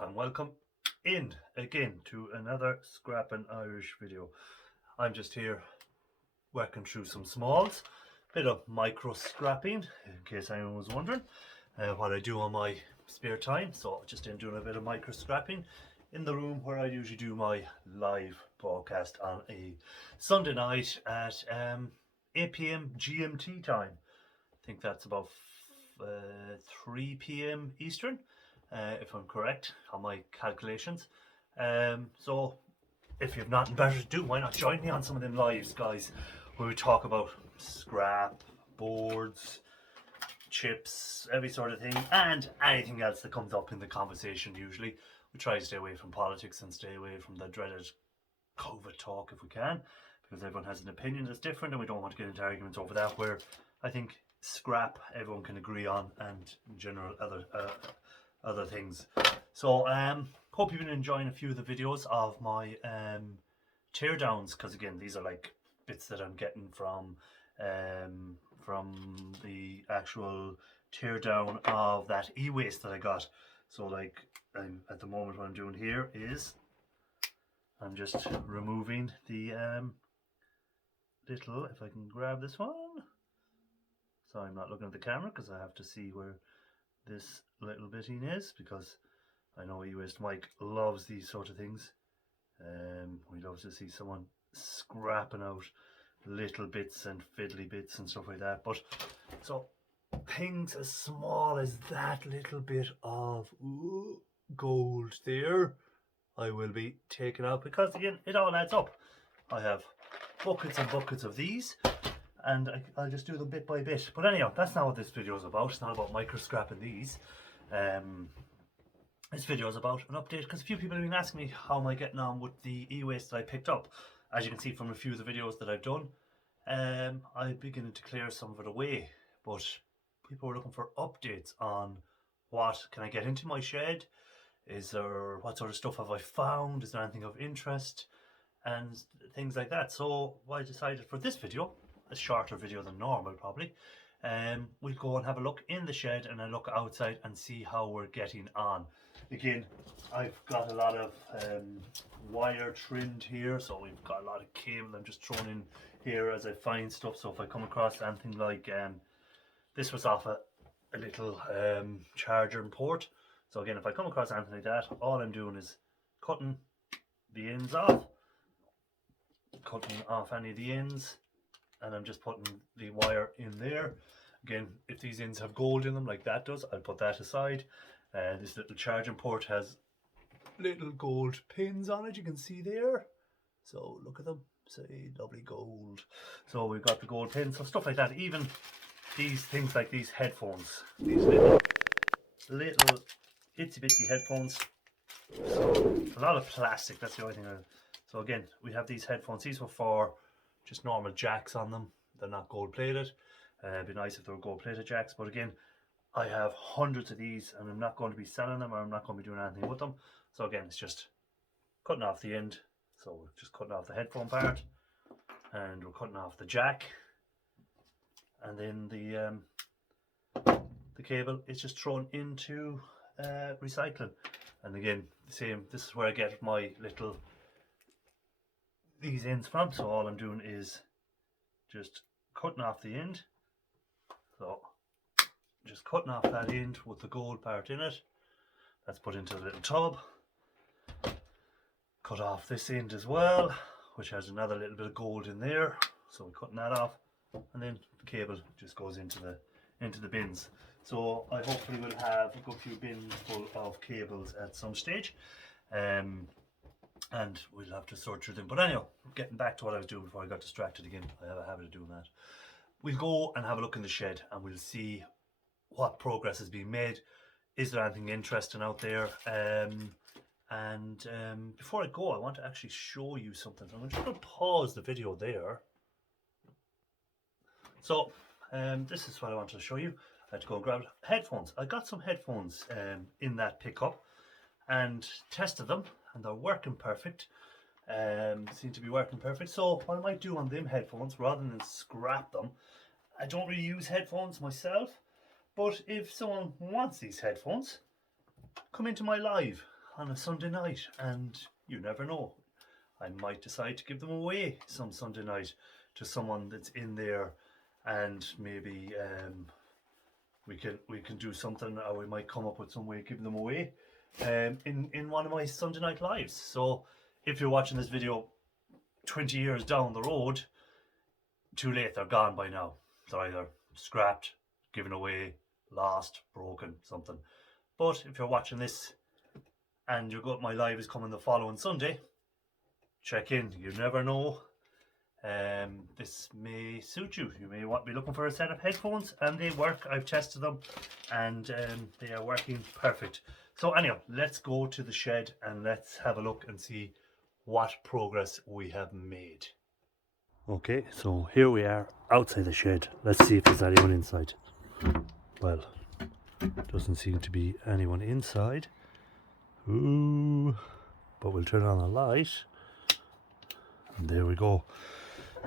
and welcome in again to another Scrappin' Irish video. I'm just here working through some smalls, bit of micro scrapping in case anyone was wondering what I do on my spare time. So just in doing a bit of micro scrapping in the room where I usually do my live broadcast on a Sunday night at 8 p.m. GMT time. I think that's about 3 p.m. Eastern, if I'm correct on my calculations. So if you've nothing better to do, why not join me on some of them lives, guys, where we talk about scrap, boards, chips, every sort of thing, and anything else that comes up in the conversation. Usually we try to stay away from politics and stay away from the dreaded COVID talk if we can, because everyone has an opinion that's different and we don't want to get into arguments over that, where I think scrap everyone can agree on, and in general other things. So hope you've been enjoying a few of the videos of my teardowns, because again these are like bits that I'm getting from the actual teardown of that e-waste that I got. So like at the moment what I'm doing here is I'm just removing the little, if I can grab this one, so I'm not looking at the camera because I have to see where this little bitting is, because I know e-waste Mike loves these sort of things. We love to see someone scrapping out little bits and fiddly bits and stuff like that. But so things as small as that little bit of gold there, I will be taking out, because again it all adds up. I have buckets and buckets of these, and I'll just do them bit by bit. But anyhow, that's not what this video is about. It's not about micro scrapping these. This video is about an update, because a few people have been asking me how am I getting on with the e-waste that I picked up. As you can see from a few of the videos that I've done, I'm beginning to clear some of it away, but people are looking for updates on what can I get into my shed, is there, what sort of stuff have I found, is there anything of interest, and things like that. So I decided for this video, a shorter video than normal probably, we'll go and have a look in the shed and a look outside and see how we're getting on. Again, I've got a lot of wire trimmed here, so we've got a lot of cable I'm just throwing in here as I find stuff. So if I come across anything like this was off a little charger and port, so again if I come across anything like that, all I'm doing is cutting the ends off, cutting off any of the ends, and I'm just putting the wire in there. Again, if these ends have gold in them like that does, I'll put that aside. This little charging port has little gold pins on it, you can see there. So look at them, say lovely gold. So we've got the gold pins, so stuff like that. Even these things like these headphones, these little itsy bitsy headphones. So a lot of plastic, that's the only thing. So again, we have these headphones. These were for just normal jacks on them. They're not gold plated. It'd be nice if they were gold plated jacks, but again, I have hundreds of these and I'm not going to be selling them, or I'm not going to be doing anything with them. So again, it's just cutting off the end. So we're just cutting off the headphone part, and we're cutting off the jack, and then the cable is just thrown into recycling. And again, the same, this is where I get my little these ends from. So all I'm doing is just cutting off the end. So just cutting off that end with the gold part in it. That's put into the little tub. Cut off this end as well, which has another little bit of gold in there. So we're cutting that off, and then the cable just goes into the bins. So I hopefully will have a good few bins full of cables at some stage. And we'll have to sort through them. But anyhow, getting back to what I was doing before I got distracted again. I have a habit of doing that. We'll go and have a look in the shed and we'll see what progress is being made. Is there anything interesting out there? Before I go, I want to actually show you something. So I'm just going to pause the video there. So this is what I wanted to show you. I had to go and grab headphones. I got some headphones in that pickup and tested them, and they're working perfect. Seem to be working perfect. So what I might do on them headphones, rather than scrap them, I don't really use headphones myself, but if someone wants these headphones, come into my live on a Sunday night, and you never know, I might decide to give them away some Sunday night to someone that's in there, and maybe we can do something, or we might come up with some way of giving them away in one of my Sunday night lives. So if you're watching this video 20 years down the road, too late, they're gone by now. They're either scrapped, given away, lost, broken, something. But if you're watching this and my live is coming the following Sunday, check in. You never know. This may suit you. You may be looking for a set of headphones, and they work. I've tested them, and they are working perfect. So anyhow, let's go to the shed and let's have a look and see what progress we have made. Okay, so here we are outside the shed. Let's see if there's anyone inside. Well, doesn't seem to be anyone inside. Ooh, but we'll turn on a light. And there we go.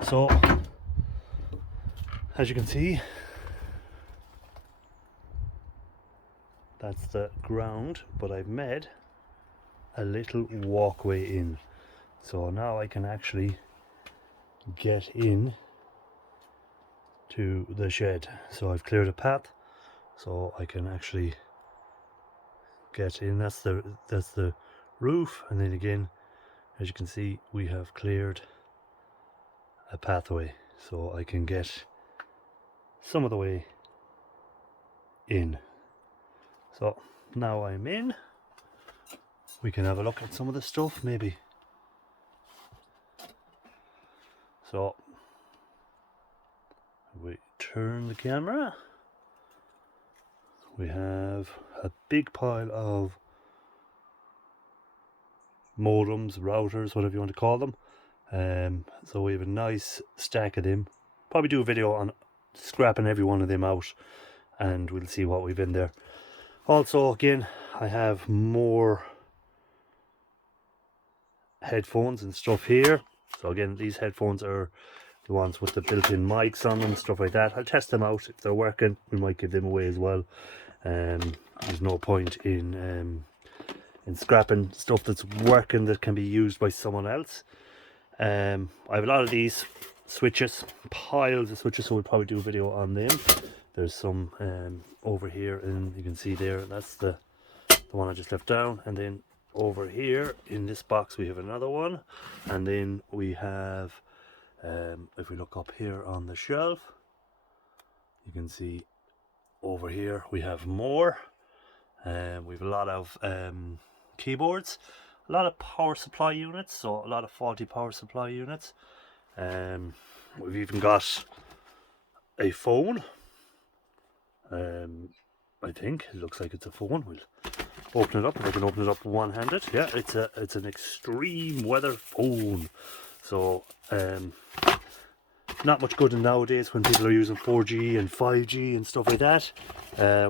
So, as you can see, that's the ground, but I've made a little walkway in. So now I can actually get in to the shed. So I've cleared a path, so I can actually get in. That's the roof, and then again, as you can see, we have cleared a pathway, so I can get some of the way in. So now I'm in, we can have a look at some of the stuff maybe. So we turn the camera, we have a big pile of modems, routers, whatever you want to call them. So we have a nice stack of them. Probably do a video on scrapping every one of them out, and we'll see what we've in there. Also, again, I have more headphones and stuff here. So again, these headphones are the ones with the built-in mics on them, stuff like that. I'll test them out. If they're working, we might give them away as well. There's no point in scrapping stuff that's working that can be used by someone else. I have a lot of these switches, piles of switches, so we'll probably do a video on them. There's some over here, and you can see there, that's the one I just left down. And then over here in this box we have another one, and then we have if we look up here on the shelf, you can see over here we have more. We have a lot of keyboards, a lot of power supply units, so a lot of faulty power supply units. We've even got a phone. I think it looks like it's a phone. We'll open it up. If I can open it up one-handed. Yeah, it's an extreme weather phone. So not much good nowadays when people are using 4G and 5G and stuff like that.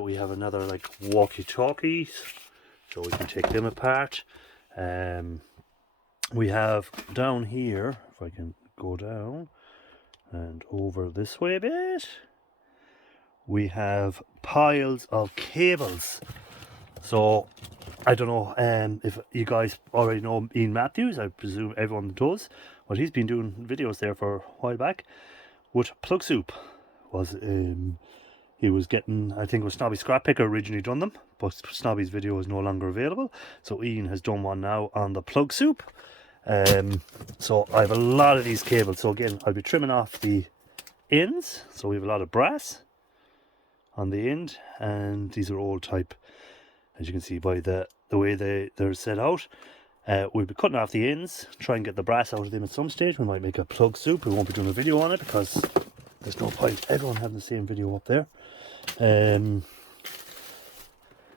We have another like walkie-talkies, so we can take them apart. We have down here, if I can go down and over this way a bit, we have piles of cables. So I don't know if you guys already know Ian Matthews. I presume everyone does. Well, he's been doing videos there for a while back with Plug Soup. He was getting, I think it was Snobby Scrap Picker originally done them, but Snobby's video is no longer available. So Ian has done one now on the Plug Soup. So I have a lot of these cables. So again, I'll be trimming off the ends. So we have a lot of brass on the end, and these are old type, as you can see by the way they're set out. We'll be cutting off the ends, try and get the brass out of them at some stage. We might make a Plug Soup. We won't be doing a video on it because there's no point everyone having the same video up there,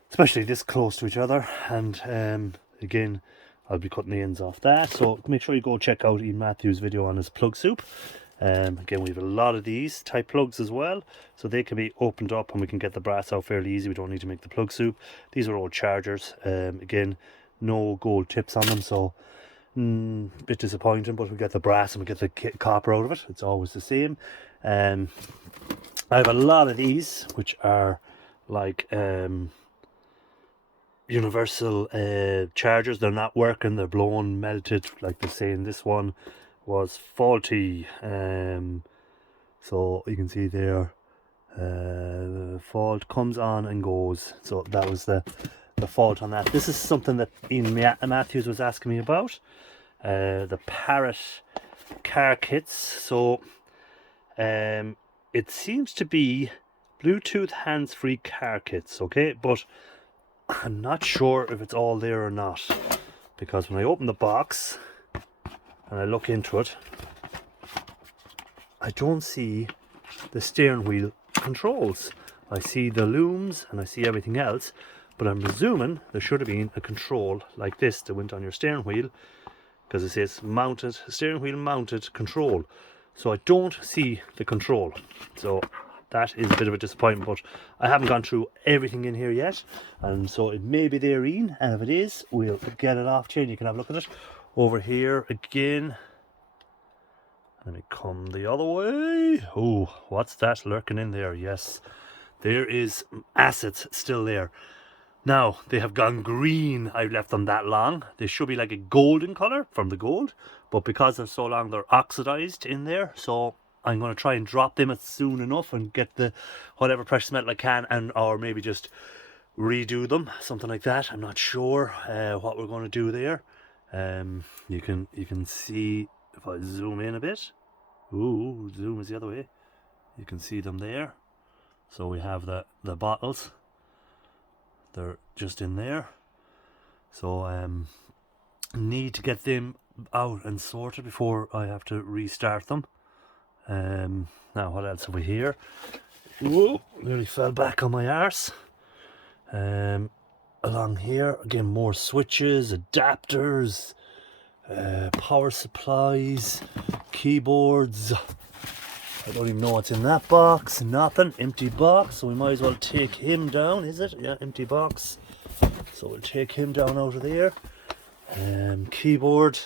especially this close to each other. And again, I'll be cutting the ends off that, so make sure you go check out Ian Matthews' video on his Plug Soup. Again, we have a lot of these type plugs as well, so they can be opened up and we can get the brass out fairly easy. We don't need to make the Plug Soup. These are old chargers. Again, no gold tips on them, so a bit disappointing, but we get the brass and we get the copper out of it. It's always the same. I have a lot of these which are like universal chargers. They're not working, they're blown, melted, like they're saying this one was faulty. So you can see there, fault comes on and goes. So that was the fault on that. This is something that Ian Matthews was asking me about, the Parrot car kits. So it seems to be Bluetooth hands-free car kits, okay, but I'm not sure if it's all there or not, because when I open the box and I look into it, I don't see the steering wheel controls. I see the looms and I see everything else, but I'm presuming there should have been a control like this that went on your steering wheel, because it says mounted, steering wheel mounted control. So I don't see the control. So that is a bit of a disappointment, but I haven't gone through everything in here yet, and so it may be there, Ian, and if it is, we'll get it off to you and you can have a look at it. Over here again, let me come the other way. Oh, what's that lurking in there? Yes, there is assets still there. Now, they have gone green. I've left them that long. They should be like a golden colour from the gold, but because they're so long, they're oxidized in there. So I'm going to try and drop them soon enough and get the whatever precious metal I can, and or maybe just redo them, something like that. I'm not sure what we're going to do there. You can see if I zoom in a bit. Ooh, zoom is the other way. You can see them there. So we have the bottles. They're just in there. So need to get them out and sorted before I have to restart them. Now what else have we here? Whoa, nearly fell back on my arse. Along here again, more switches, adapters, power supplies, keyboards. I don't even know what's in that box. Nothing. Empty box. So we might as well take him down. Is it? Yeah, empty box. So we'll take him down out of there. Keyboard.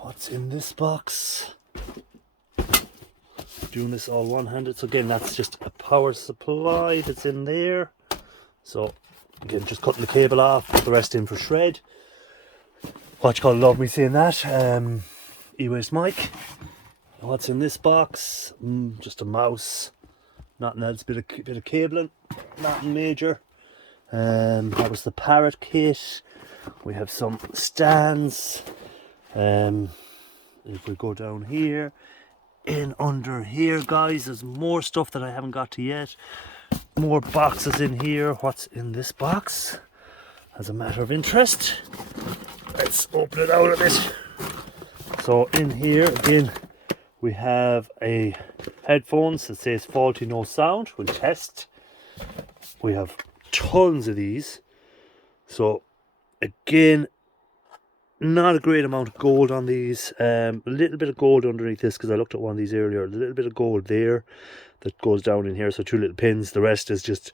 What's in this box? Doing this all one-handed. So again, that's just a power supply that's in there. So again, just cutting the cable off, put the rest in for shred. What you call love me saying that. E-Waste mic. What's in this box? Just a mouse. Nothing else. Bit of cabling. Nothing major. That was the Parrot kit. We have some stands. If we go down here, in under here, guys, there's more stuff that I haven't got to yet. More boxes in here. What's in this box? As a matter of interest, let's open it out a bit. So in here again, we have a headphones that says faulty, no sound. We'll test. We have tons of these. So again, not a great amount of gold on these. A little bit of gold underneath this, because I looked at one of these earlier. A little bit of gold there that goes down in here. So 2 little pins. The rest is just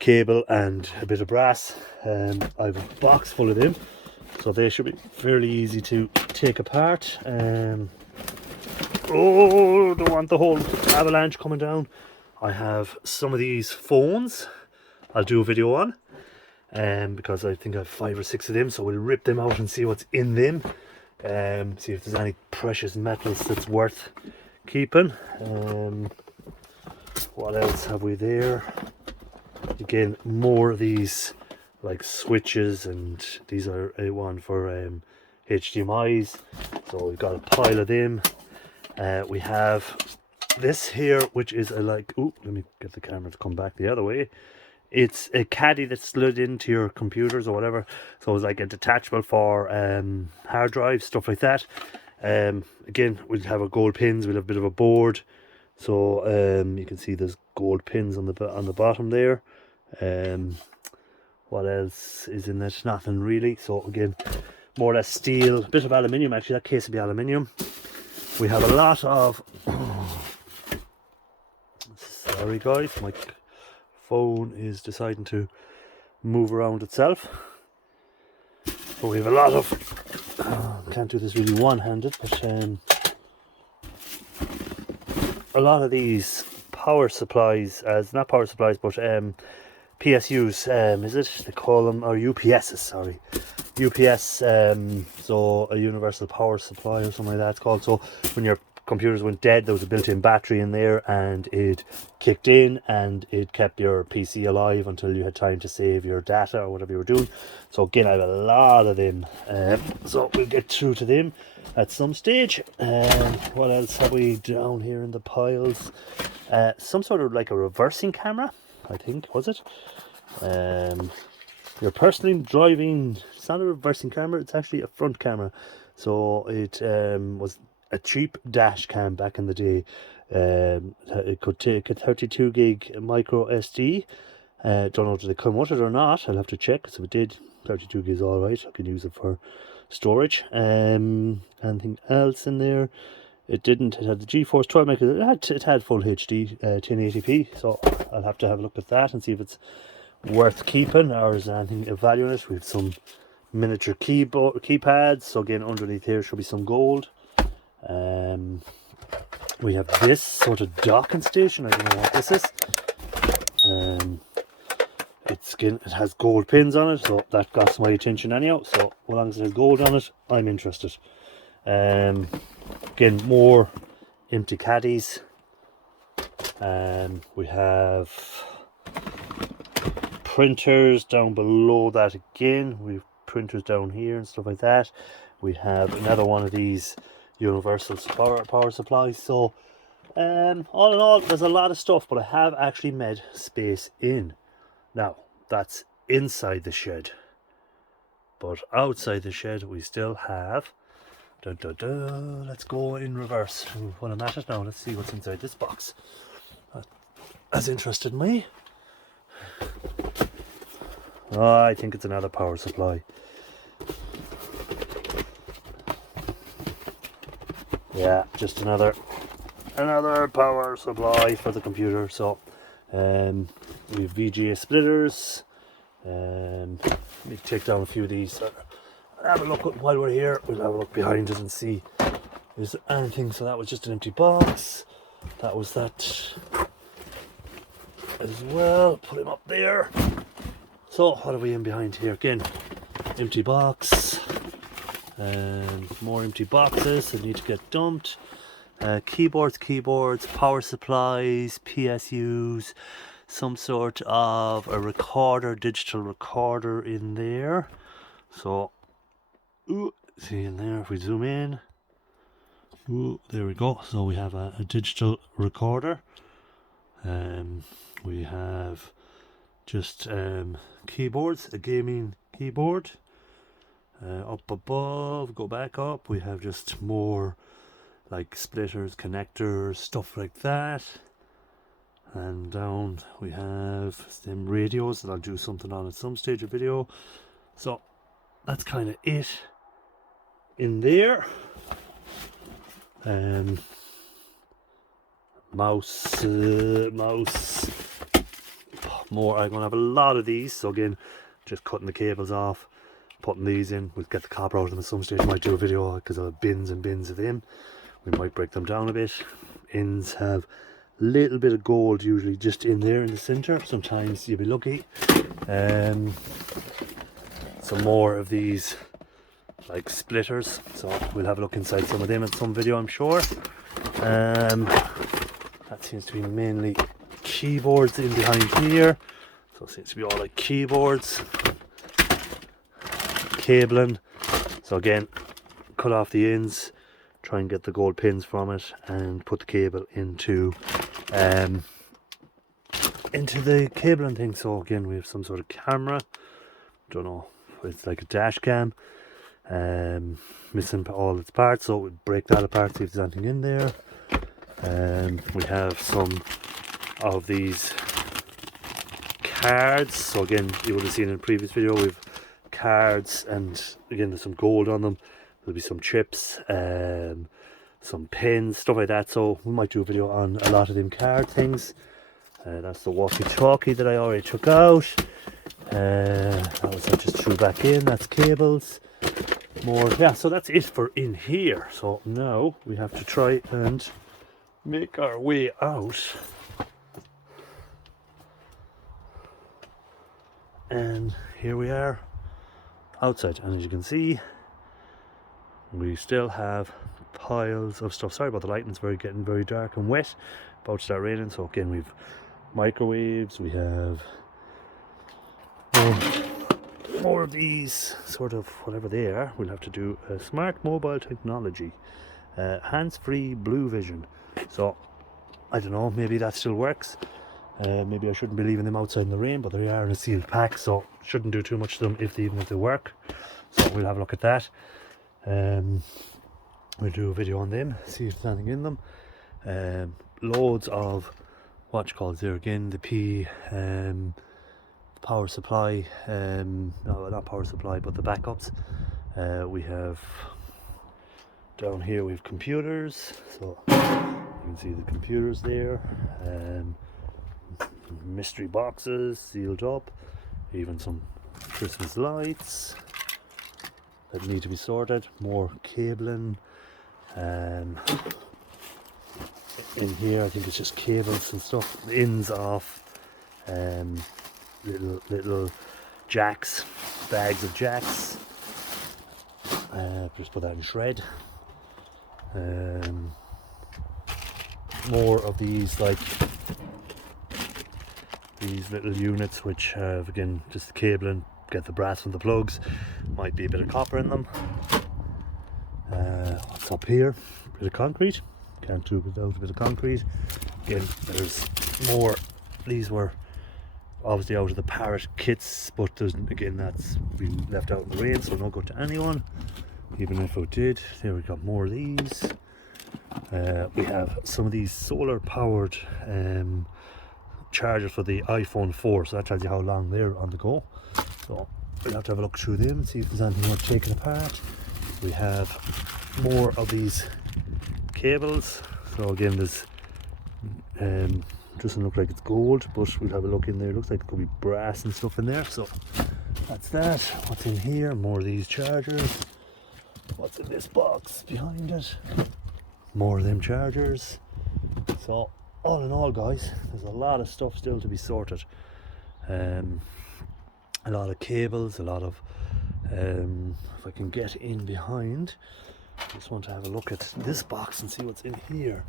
cable and a bit of brass. I have a box full of them, so they should be fairly easy to take apart. Oh, don't want the whole avalanche coming down. I have some of these phones I'll do a video on, because I think I have 5 or 6 of them, so we'll rip them out and see what's in them. See if there's any precious metals that's worth keeping. What else have we there? Again, more of these like switches, and these are a one for HDMI's. So we've got a pile of them. We have this here, which is a like, ooh, let me get the camera to come back the other way. It's a caddy that slid into your computers or whatever. So it's like a detachable for hard drives, stuff like that. Again, we'll have our gold pins. We'll have a bit of a board. So you can see there's gold pins on the bottom there. What else is in it? Nothing really. So again, more or less steel. A bit of aluminium, actually. That case will be aluminium. We have a lot of... Sorry guys, my phone is deciding to move around itself. But we have a lot of... can't do this really one-handed, but a lot of these power supplies, not power supplies, but PSUs, is it? They call them, or UPSs, sorry. UPS, so a universal power supply or something like that it's called. So when your computers went dead, there was a built-in battery in there, and it kicked in and it kept your PC alive until you had time to save your data or whatever you were doing. So again, I have a lot of them, so we'll get through to them at some stage. What else have we down here in the piles? Some sort of like a reversing camera, I think, was it? You're personally driving. It's not a reversing camera, it's actually a front camera. So it was a cheap dash cam back in the day. It could take a 32 gig micro SD. Don't know if they come with it or not. I'll have to check. So if it did, 32 gig is alright. I can use it for storage. Anything else in there? It didn't. It had the GeForce 12 megahertz. It had full HD 1080p. So I'll have to have a look at that and see if it's worth keeping or is there anything of value in it. We have some miniature keypads. So again, underneath here should be some gold. We have this sort of docking station. I don't know what this is. It has gold pins on it, so that got my attention anyhow. So as long as it has gold on it, I'm interested. Again, more empty caddies. We have printers down below that again. We've printers down here and stuff like that. We have another one of these universal power supplies. So all in all, there's a lot of stuff, but I have actually made space in. Now that's inside the shed, but outside the shed we still have let's go in reverse. When I'm at it now, let's see what's inside this box. That has interested me. Oh, I think it's another power supply. Yeah, just another power supply for the computer. So we have VGA splitters. Let me take down a few of these. Have a look while we're here. We'll have a look behind it and see is there anything. So that was just an empty box. That was that as well. Put him up there. So what are we in behind here? Again, empty box. And more empty boxes that need to get dumped. Keyboards, power supplies, PSUs, some sort of a recorder, digital recorder in there. So, see in there if we zoom in. There we go. So we have a digital recorder. We have just keyboards, a gaming keyboard. Up above, go back up, we have just more like splitters, connectors, stuff like that. And down we have some radios that I'll do something on at some stage of video. So that's kind of it in there. Mouse, more. I'm gonna have a lot of these. So again, just cutting the cables off, putting these in. We'll get the copper out of them at some stage. Might do a video because I have bins and bins of them. We might break them down a bit. Ends have a little bit of gold usually just in there in the center. Sometimes you'll be lucky. Some more of these like splitters, so we'll have a look inside some of them in some video, I'm sure. That seems to be mainly keyboards in behind here, so it seems to be all like keyboards, cabling. So again, cut off the ends, try and get the gold pins from it, and put the cable into the cabling thing. So again, we have some sort of camera. Don't know, it's like a dash cam. Missing all its parts, so we'll break that apart, see if there's anything in there. We have some of these cards. So again, you would have seen in a previous video, we've cards, and again there's some gold on them. There'll be some chips, some pins, stuff like that. So we might do a video on a lot of them card things. That's the walkie-talkie that I already took out. That was I just threw back in. That's cables. More, yeah. So that's it for in here. So now we have to try and make our way out. And here we are outside, and as you can see, we still have piles of stuff. Sorry about the lighting, it's getting very dark and wet, about to start raining. So again, we've microwaves, we have more of these sort of whatever they are. We'll have to do a smart mobile technology, hands-free blue vision. So I don't know, maybe that still works. Maybe I shouldn't be leaving them outside in the rain, but they are in a sealed pack, so shouldn't do too much to them even if they work. So we'll have a look at that. We'll do a video on them, see if there's anything in them. Loads of what you call there again, the P power supply, no, not power supply, but the backups. We have down here, we have computers, so you can see the computers there. Mystery boxes sealed up, even some Christmas lights that need to be sorted, more cabling. In here I think it's just cables and stuff, ends off, little jacks, bags of jacks. Just put that in shred. More of these, like these little units which have again just the cabling, get the brass from the plugs, might be a bit of copper in them. What's up here? A bit of concrete, can't do without a bit of concrete. Again, there's more. These were obviously out of the Parrot kits, but there's, again, that's been left out in the rain, so no good to anyone, even if it did. There, we got more of these. We have some of these solar powered chargers for the iPhone 4, so that tells you how long they're on the go. So we'll have to have a look through them and see if there's anything worth taking apart. We have more of these cables. So again, there's doesn't look like it's gold, but we'll have a look in there. It looks like it could be brass and stuff in there, so that's that. What's in here? More of these chargers. What's in this box behind it? More of them chargers. So all in all, guys, there's a lot of stuff still to be sorted. A lot of cables, a lot of if I can get in behind, I just want to have a look at this box and see what's in here.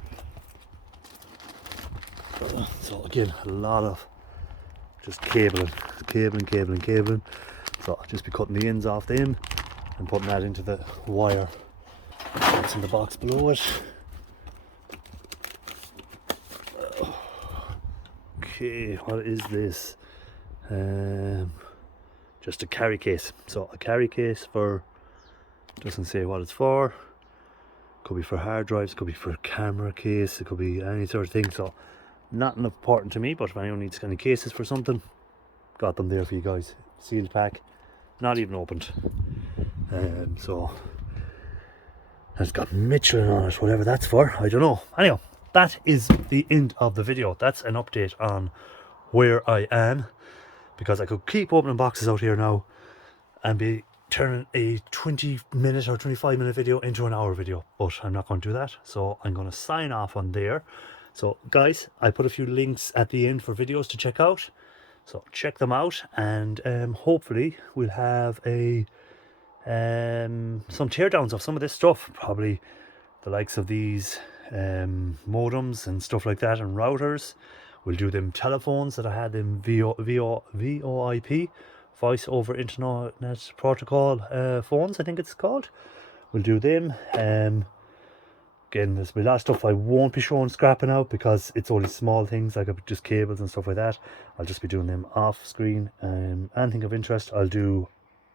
So again, a lot of just cabling. So I'll just be cutting the ends off them and putting that into the wire that's in the box below it. Okay, what is this? Just a carry case. So a carry case for, doesn't say what it's for. Could be for hard drives, could be for a camera case, it could be any sort of thing. So nothing important to me, but if anyone needs any cases for something, got them there for you guys. Sealed pack, not even opened. So it's got Michelin on it, whatever that's for, I don't know. Anyhow, that is the end of the video. That's an update on where I am, because I could keep opening boxes out here now and be turning a 20-minute or 25-minute video into an hour video, but I'm not going to do that, so I'm going to sign off on there. So guys, I put a few links at the end for videos to check out, so check them out, and hopefully we'll have a some teardowns of some of this stuff, probably the likes of these modems and stuff like that, and routers. We'll do them telephones that I had in VoIP, voice over internet protocol phones, I think it's called. We'll do them. Again, there's a lot of stuff I won't be showing scrapping out because it's only small things like just cables and stuff like that. I'll just be doing them off screen. Anything of interest I'll do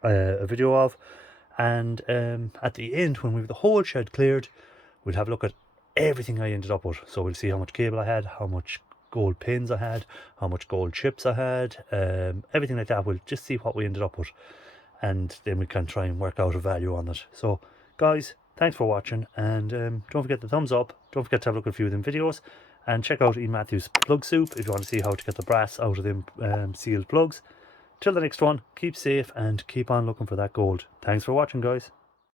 a video of, and at the end, when we have the whole shed cleared, we'll have a look at everything I ended up with. So we'll see how much cable I had, how much gold pins I had, how much gold chips I had, everything like that. We'll just see what we ended up with, and then we can try and work out a value on it. So guys, thanks for watching, and don't forget the thumbs up, don't forget to have a look at a few of them videos, and check out Ian Matthews Plug Soup if you want to see how to get the brass out of them sealed plugs. Till the next one, keep safe and keep on looking for that gold. Thanks for watching, guys.